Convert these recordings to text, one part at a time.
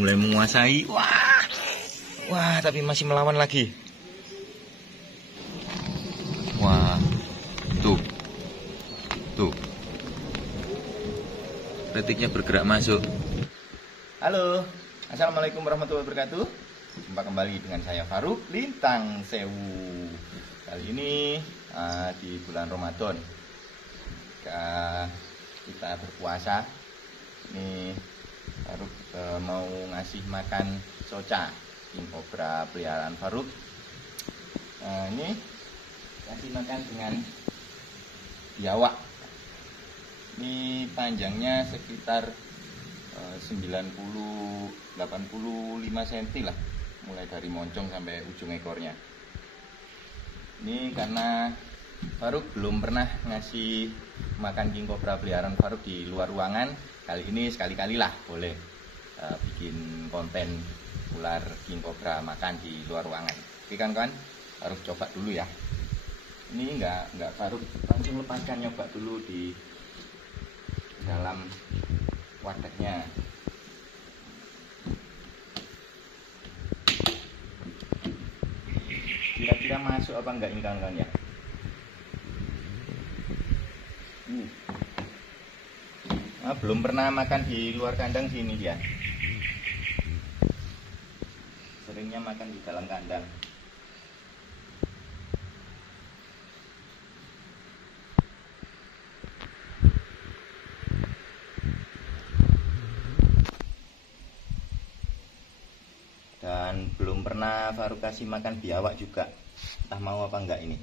Mulai menguasai. Wah. Wah, tapi masih melawan lagi. Wah. Tuh. Tuh. Retiknya bergerak masuk. Halo. Assalamualaikum warahmatullahi wabarakatuh. Jumpa kembali dengan saya Faruk Lintang Sewu. Kali ini di bulan Ramadan kita berpuasa. Ini Faruk mau ngasih makan soca king cobra peliharaan Faruk. Ini kasih makan dengan biawak. Ini panjangnya sekitar 90-85 cm lah, mulai dari moncong sampai ujung ekornya. Ini karena Faruk belum pernah ngasih makan king cobra peliharaan Faruk di luar ruangan. Kali ini sekali-kali lah boleh bikin konten ular king cobra makan di luar ruangan. Oke kan kawan, Faruk coba dulu ya. Ini enggak Faruk langsung lepaskan, nyoba dulu di dalam wadahnya. Kira-kira masuk apa enggak ini kawan-kawan ya? Belum pernah makan di luar kandang sini dia. Seringnya makan di dalam kandang. Dan belum pernah Faruk kasih makan biawak juga. Entah mau apa enggak ini.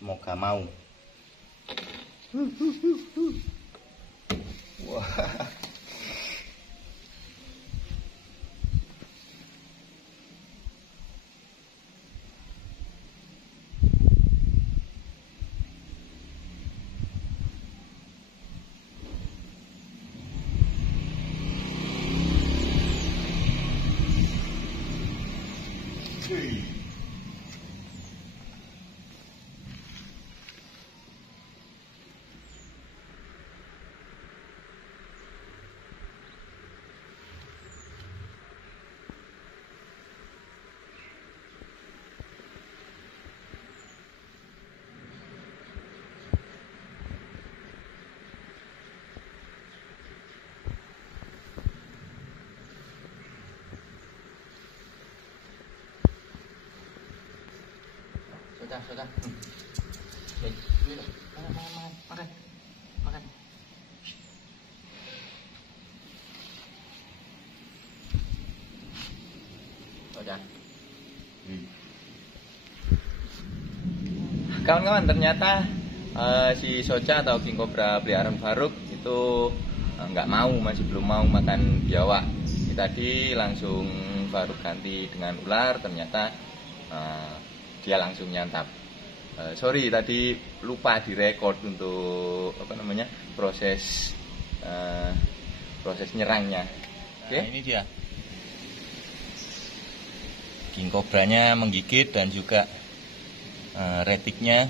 Semoga mau. Wah. Sudah. Makan. Sudah. Kawan-kawan, ternyata si soca atau king cobra peliharaan Faruk itu masih belum mau makan biawak. Tadi langsung Faruk ganti dengan ular, ternyata dia langsung nyantap. Sorry tadi lupa direkod untuk proses nyerangnya. Oke. Ini dia. King cobranya menggigit dan juga retiknya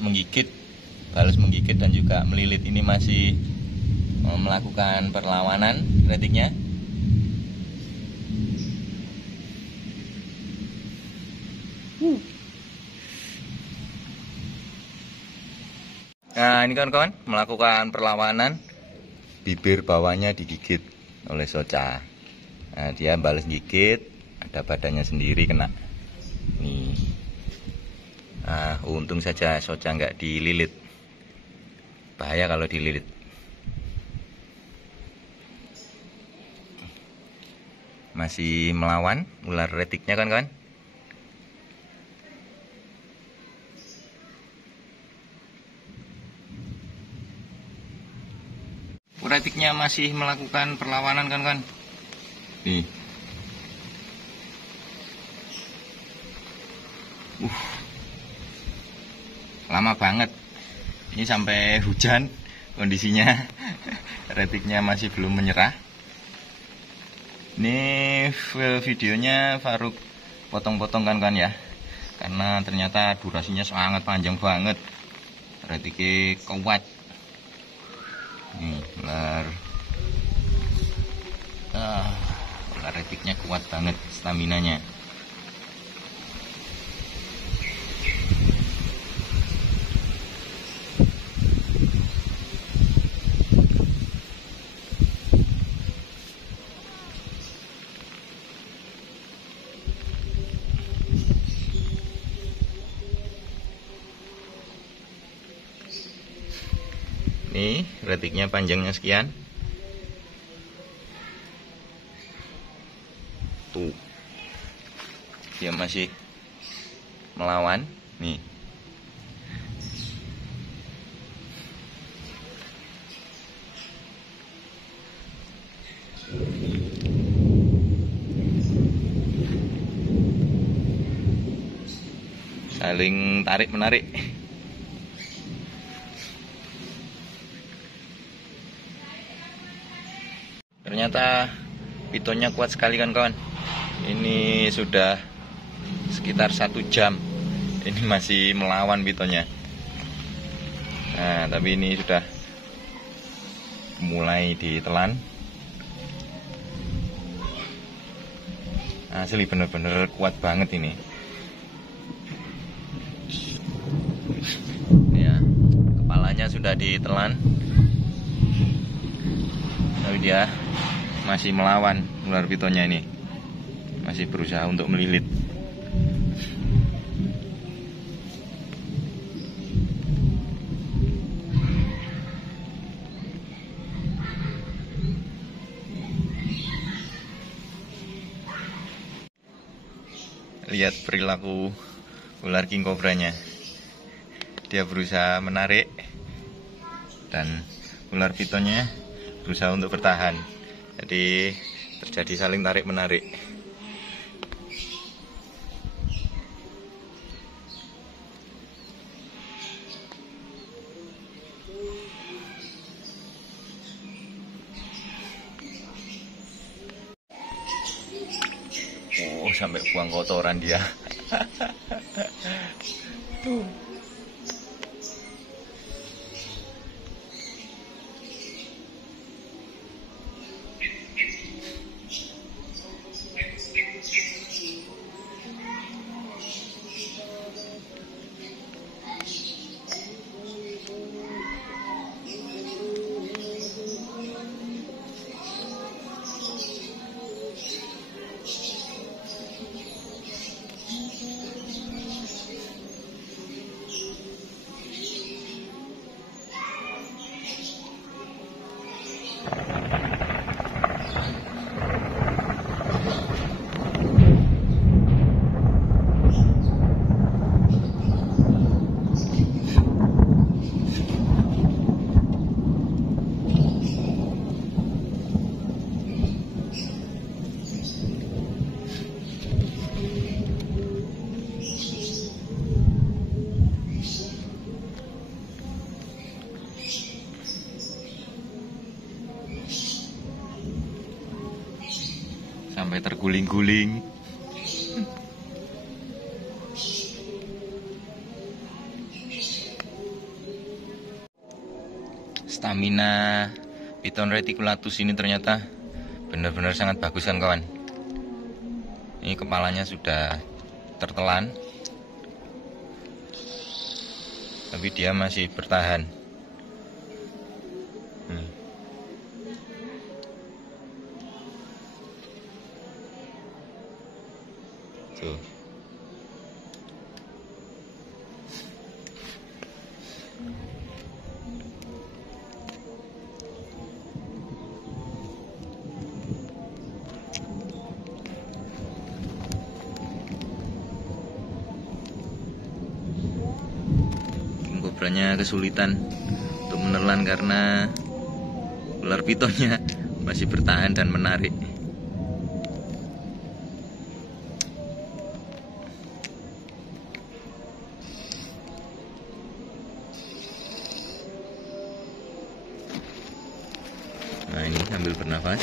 menggigit, balas menggigit dan juga melilit. Ini masih melakukan perlawanan retiknya. Nah ini kawan-kawan melakukan perlawanan, bibir bawahnya digigit oleh soca. Nah, dia balas gigit, ada badannya sendiri kena. Nih, untung saja soca nggak dililit. Bahaya kalau dililit. Masih melawan ular retiknya kan kawan? Retiknya masih melakukan perlawanan kan. Nih. Lama banget. Ini sampai hujan kondisinya. Retiknya masih belum menyerah. Ini videonya Faruk potong-potong kan ya. Karena ternyata durasinya sangat panjang banget. Retiknya kuat. Nih, ular Retiknya kuat banget staminanya. Ini retiknya panjangnya sekian. Tuh, dia masih melawan nih. Saling tarik menarik. Ternyata pitonnya kuat sekali kan kawan. Ini sudah sekitar 1 jam. Ini masih melawan pitonnya. Nah, tapi ini sudah mulai ditelan. Asli bener-bener kuat banget ini. Ya, kepalanya sudah ditelan. Tapi dia masih melawan ular pitonnya ini. Masih berusaha untuk melilit. Lihat perilaku ular king cobranya. Dia berusaha menarik dan ular pitonnya berusaha untuk bertahan. Jadi terjadi saling tarik menarik. Oh, sampai buang kotoran dia. Tuh. Sampai terguling-guling. Stamina Piton reticulatus ini ternyata benar-benar sangat bagus kan kawan. Ini kepalanya sudah tertelan, tapi dia masih bertahan. Tuh. King cobranya kesulitan untuk menelan karena ular pitonnya masih bertahan dan menarik. Nah, ini sambil bernafas.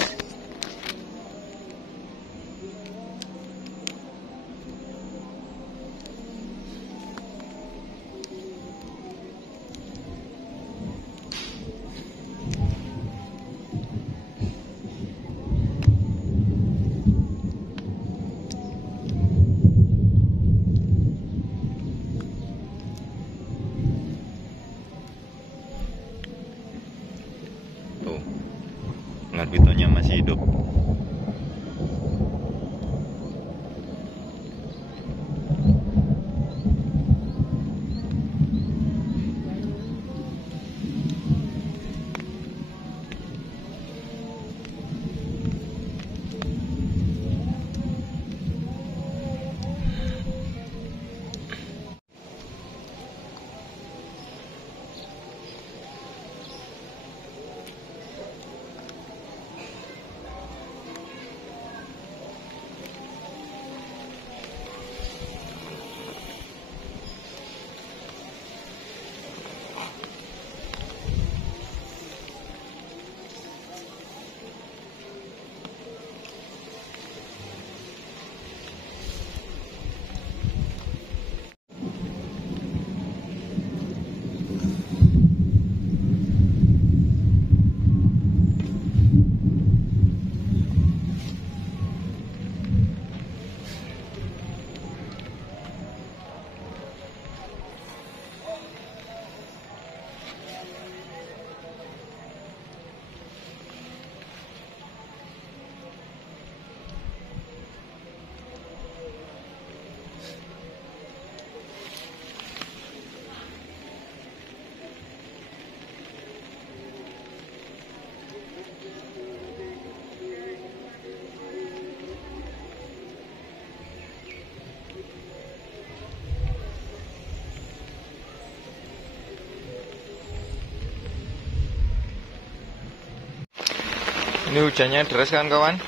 Ini hujannya deras kan kawan.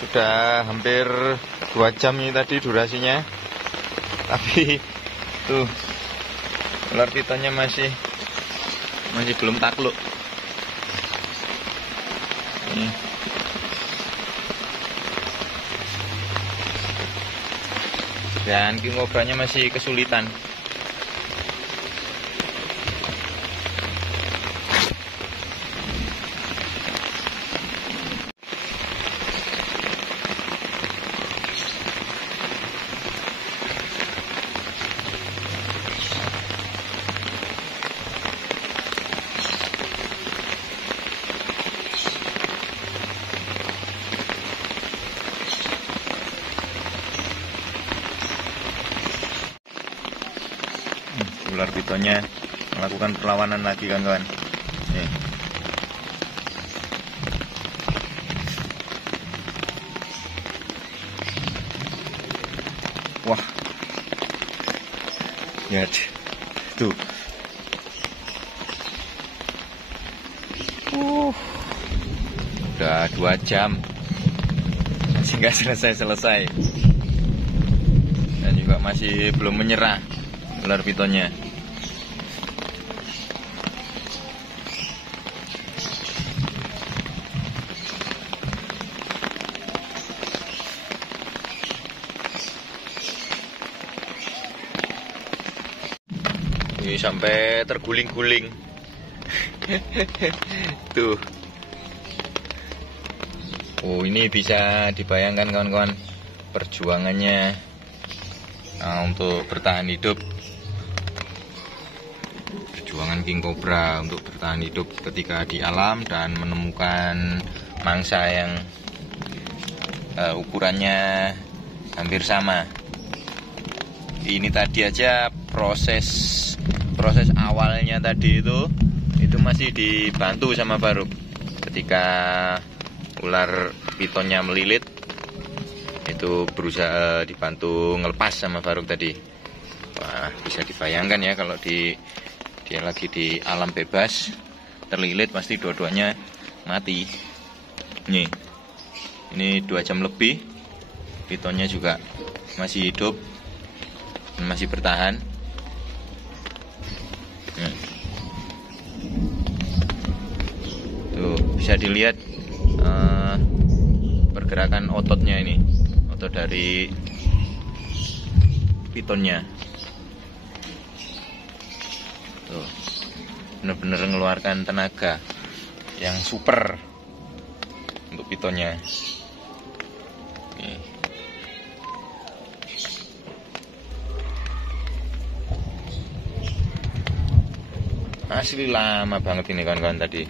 Sudah hampir 2 jam ini tadi durasinya. Tapi tuh ular pitonnya masih belum takluk. Ini. Dan king cobranya masih kesulitan. Ular pitonnya melakukan perlawanan lagi kawan-kawan. Nih. Wah. Lihat. Tuh. Udah 2 jam. Masih nggak selesai-selesai. Dan juga masih belum menyerah ular pitonnya. Ini sampai terguling-guling. Tuh. Oh, ini bisa dibayangkan kawan-kawan perjuangannya untuk bertahan hidup. Perjuangan king cobra untuk bertahan hidup ketika di alam dan menemukan mangsa yang ukurannya hampir sama. Ini tadi aja proses awalnya tadi itu masih dibantu sama Faruk. Ketika ular pitonnya melilit, itu berusaha dibantu ngelepas sama Faruk tadi. Wah, bisa dibayangkan ya kalau dia lagi di alam bebas terlilit, pasti dua-duanya mati. Ini 2 jam lebih, pitonnya juga masih hidup, masih bertahan. Tuh bisa dilihat pergerakan ototnya ini, otot dari pitonnya. Tuh benar-benar mengeluarkan tenaga yang super untuk pitonnya. Nih. Asli lama banget ini kawan-kawan tadi.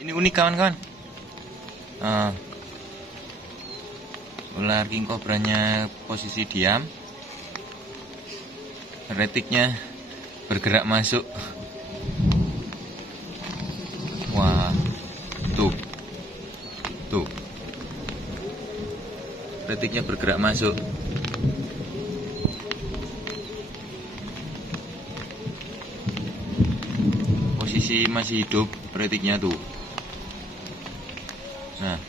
Ini unik kawan-kawan. Ular king cobranya posisi diam, retiknya bergerak masuk. Wah, tuh, retiknya bergerak masuk. Posisi masih hidup retiknya tuh. Nah,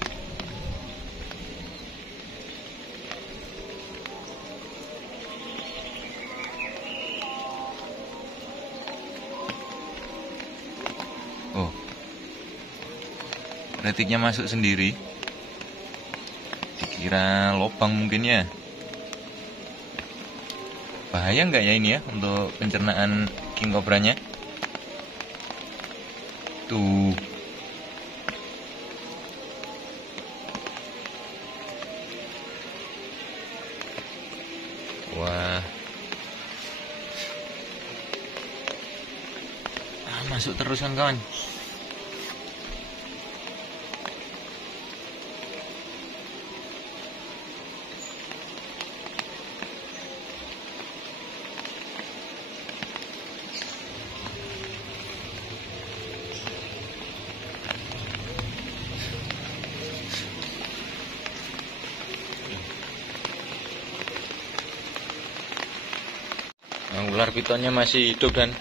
oh, retiknya masuk sendiri. Dikira lubang mungkin ya. Bahaya nggak ya ini ya untuk pencernaan king cobranya? Tuh. Wah. Masuk terus kan kawan. ular pitonnya masih hidup dan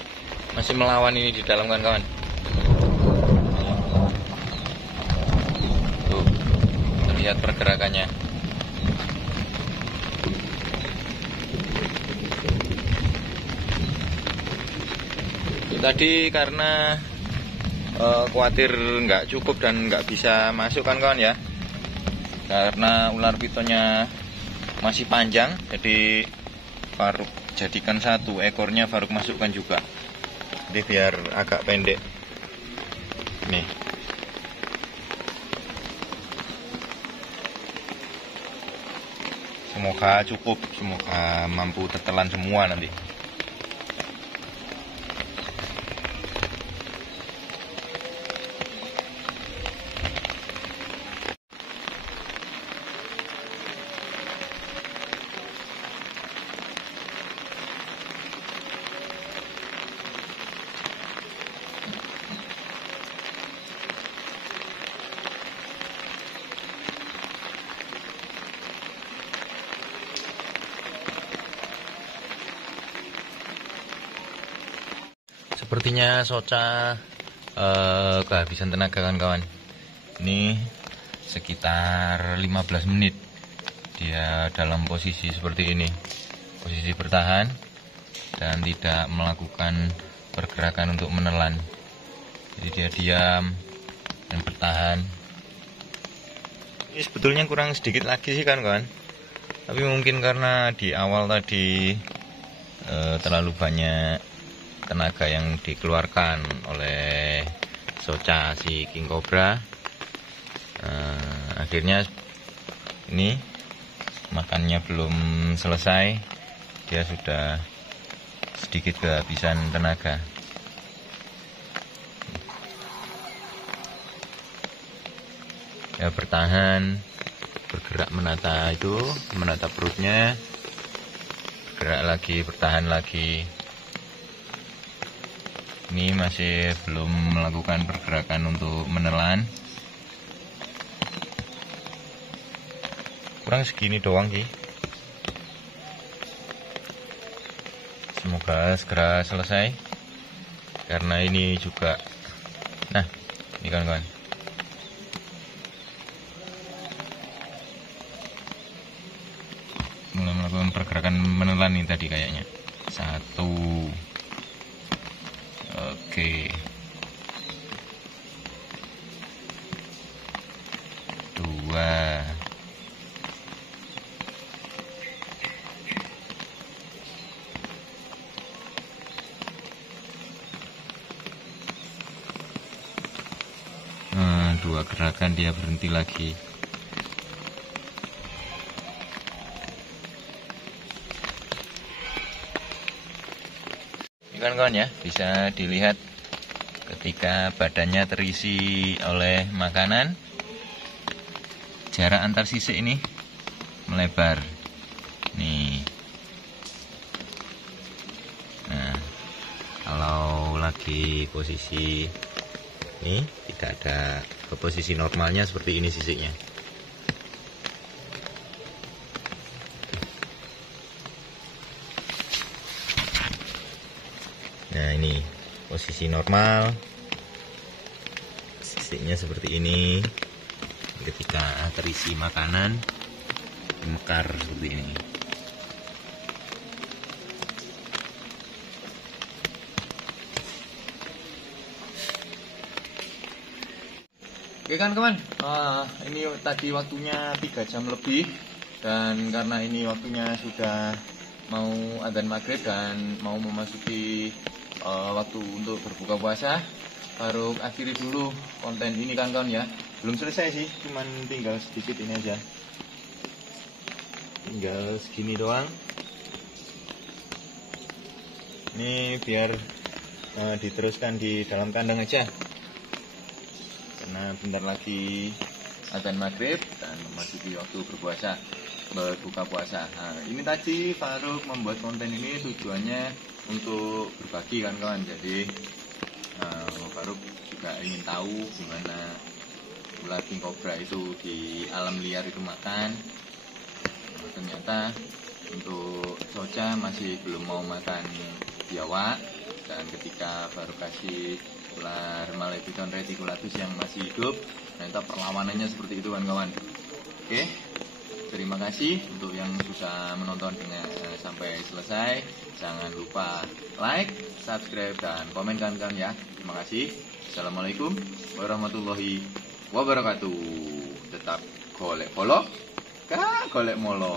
masih melawan ini di dalam, kawan-kawan. Tuh, terlihat pergerakannya. Tadi karena khawatir nggak cukup dan nggak bisa masuk, kan kawan ya, karena ular pitonnya masih panjang, jadi Faruk jadikan satu ekornya, Faruk masukkan juga, jadi biar agak pendek nih. Semoga cukup, semoga mampu tetelan semua nanti. Sepertinya Soca kehabisan tenaga, kawan-kawan. Ini sekitar 15 menit dia dalam posisi seperti ini, posisi bertahan dan tidak melakukan pergerakan untuk menelan. Jadi dia diam dan bertahan. Ini sebetulnya kurang sedikit lagi sih, kan kawan, tapi mungkin karena di awal tadi terlalu banyak tenaga yang dikeluarkan oleh Soca si King Cobra, akhirnya ini makannya belum selesai, dia sudah sedikit kehabisan tenaga. Ya, bertahan, bergerak menata perutnya, bergerak lagi, bertahan lagi. Ini masih belum melakukan pergerakan untuk menelan. Kurang segini doang sih. Semoga segera selesai, karena ini juga, nah ini kawan-kawan, mulai melakukan pergerakan menelan ini tadi kayaknya. Satu. Oke. Dua. Dua gerakan dia berhenti lagi. Ini kawan-kawan ya, bisa dilihat ketika badannya terisi oleh makanan, jarak antar sisik ini melebar nih. Nah, kalau lagi posisi ini tidak ada ke posisi normalnya seperti ini sisiknya. Nah, ini posisi normal, sisiknya seperti ini. Ketika terisi makanan, mekar seperti ini. Oke kan kawan, ini tadi waktunya 3 jam lebih, dan karena ini waktunya sudah mau adzan maghrib dan mau memasuki waktu untuk berbuka puasa, baru akhiri dulu konten ini kan kawan ya. Belum selesai sih, cuman tinggal sedikit ini aja, tinggal segini doang. Ini biar diteruskan di dalam kandang aja, karena bentar lagi adzan maghrib dan memasuki waktu berbuka puasa. Nah, ini tadi Faruk membuat konten ini tujuannya untuk berbagi kan kawan. Jadi Faruk juga ingin tahu gimana ular king cobra itu di alam liar itu makan. Ternyata untuk Soca masih belum mau makan biawak, dan ketika baru kasih ular Malepidon reticulatus yang masih hidup, ternyata perlawanannya seperti itu kawan-kawan. Oke, terima kasih untuk yang sudah menonton dengan sampai selesai. Jangan lupa like, subscribe, dan komen kawan-kawan ya. Terima kasih. Assalamualaikum warahmatullahi wabarakatuh. Tetap golek polo, golek molo.